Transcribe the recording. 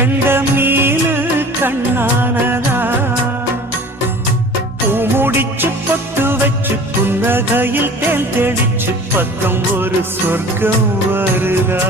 கெண்ட மீனு கண்ணானதா பூமுடிச்சு பத்து வச்சு புன்னகையில் தேன் தெளிச்சு பக்கம் ஒரு சொர்க்கம் வருதா